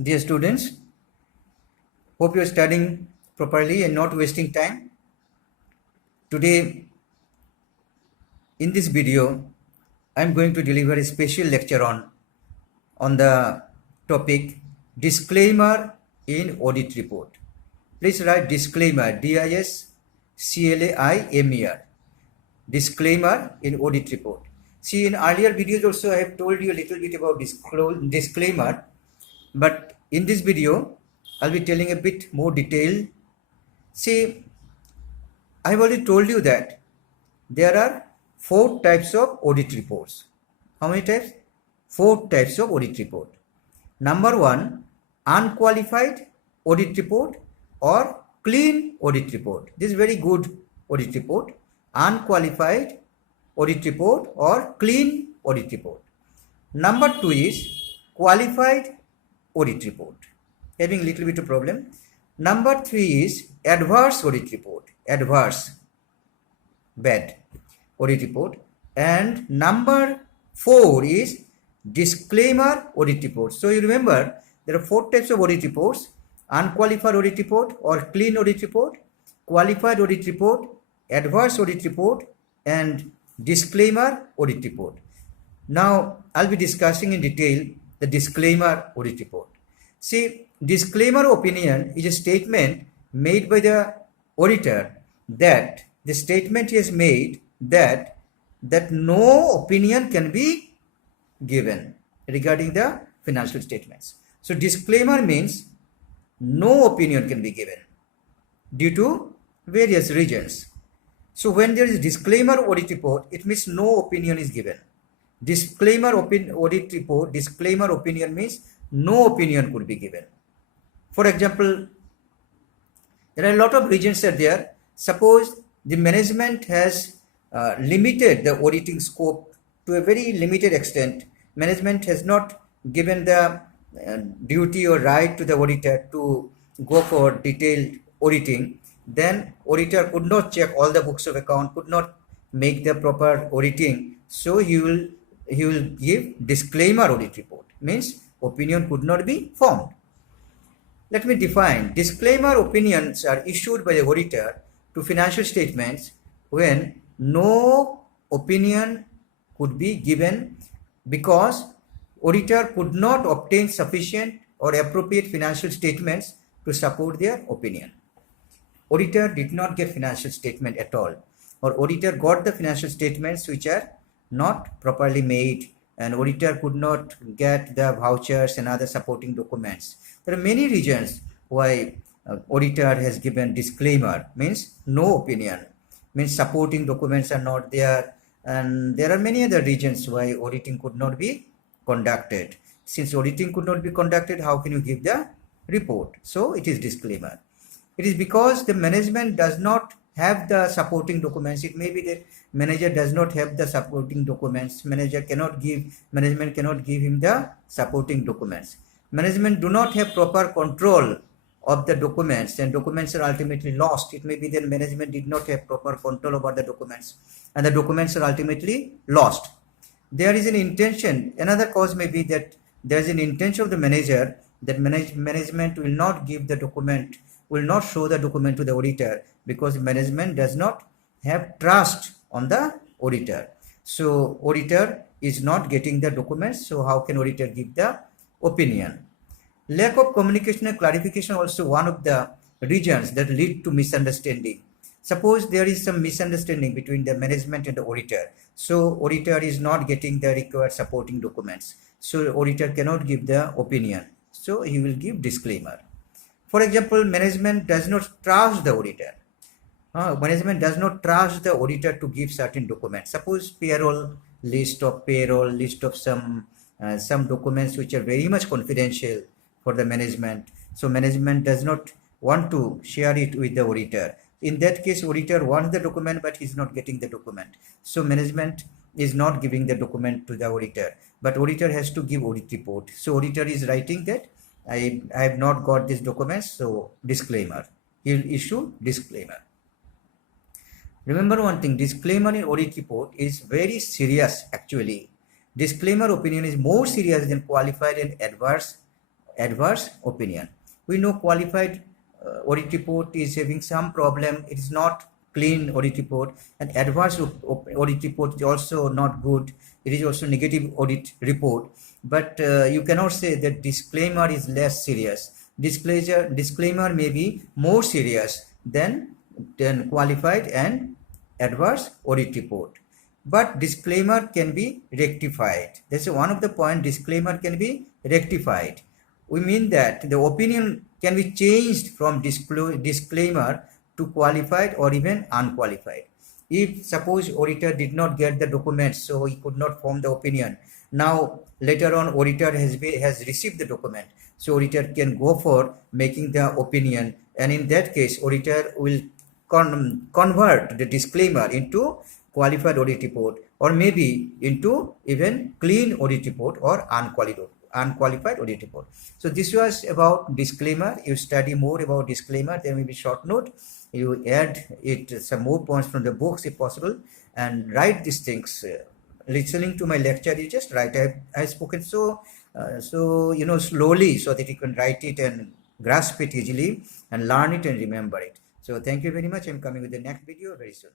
Dear students, hope you are studying properly and not wasting time. Today, in this video, I am going to deliver a special lecture on the topic disclaimer in audit report. Please write disclaimer, D-I-S-C-L-A-I-M-E-R, disclaimer in audit report. See, in earlier videos also I have told you a little bit about disclaimer, but in this video I'll be telling a bit more detail. See, I've already told you that there are 4 types of audit reports. How many types? 4 types of audit report. Number 1, unqualified audit report or clean audit report. This is very good audit report. Unqualified audit report or clean audit report. Number 2 is qualified audit report. Having a little bit of problem. Number 3 is adverse audit report. Adverse, bad audit report. And number 4 is disclaimer audit report. So you remember there are 4 types of audit reports: unqualified audit report or clean audit report, qualified audit report, adverse audit report, and disclaimer audit report. Now I'll be discussing in detail the disclaimer audit report. See, disclaimer opinion is a statement made by the auditor that the statement is made that no opinion can be given regarding the financial statements. So disclaimer means no opinion can be given due to various reasons. So when there is disclaimer audit report, it means no opinion is given. Disclaimer audit report, disclaimer opinion means no opinion could be given. For example, there are a lot of reasons are there. Suppose the management has limited the auditing scope to a very limited extent. Management has not given the duty or right to the auditor to go for detailed auditing. Then auditor could not check all the books of account, could not make the proper auditing. So he will give disclaimer audit report. Means opinion could not be formed. Let me define. Disclaimer opinions are issued by the auditor to financial statements when no opinion could be given because auditor could not obtain sufficient or appropriate financial statements to support their opinion. Auditor did not get financial statement at all, or auditor got the financial statements which are not properly made, and auditor could not get the vouchers and other supporting documents. There are many reasons why auditor has given disclaimer, means no opinion, means supporting documents are not there, and there are many other reasons why auditing could not be conducted. Since auditing could not be conducted, how can you give the report? So it is disclaimer. It is because the management does not have the supporting documents. It may be that manager does not have the supporting documents. Management cannot give him the supporting documents. Management do not have proper control of the documents, and documents are ultimately lost. It may be that management did not have proper control over the documents, and the documents are ultimately lost. There is an intention. Another cause may be that there is an intention of the manager that management will not give the document, will not show the document to the auditor because management does not have trust on the auditor. So auditor is not getting the documents, so how can auditor give the opinion? Lack of communication and clarification also one of the reasons that lead to misunderstanding. Suppose there is some misunderstanding between the management and the auditor. So auditor is not getting the required supporting documents. So auditor cannot give the opinion. So he will give disclaimer. For example, management does not trust the auditor. Management does not trust the auditor to give certain documents. Suppose list of some documents which are very much confidential for the management. So management does not want to share it with the auditor. In that case, auditor wants the document, but he is not getting the document. So management is not giving the document to the auditor, but auditor has to give audit report. So auditor is writing that I have not got this document, so disclaimer. He will issue disclaimer. Remember one thing, disclaimer in audit report is very serious actually. Disclaimer opinion is more serious than qualified and adverse opinion. We know qualified audit report is having some problem. It is not clean audit report, and adverse audit report is also not good. It is also negative audit report. But you cannot say that disclaimer is less serious. Disclaimer may be more serious than qualified and adverse audit report. But disclaimer can be rectified. That's one of the point. Disclaimer can be rectified. We mean that the opinion can be changed from disclaimer to qualified or even unqualified. If suppose auditor did not get the documents, so he could not form the opinion. Now later on auditor has received the document, so auditor can go for making the opinion, and in that case auditor will convert the disclaimer into qualified audit report, or maybe into even clean audit report or unqualified audit report. So this was about disclaimer. You study more about disclaimer. There may be short note. You add it some more points from the books if possible, and write these things. Listening to my lecture, you just write. I've spoken so slowly, so that you can write it and grasp it easily and learn it and remember it. So thank you very much. I'm coming with the next video very soon.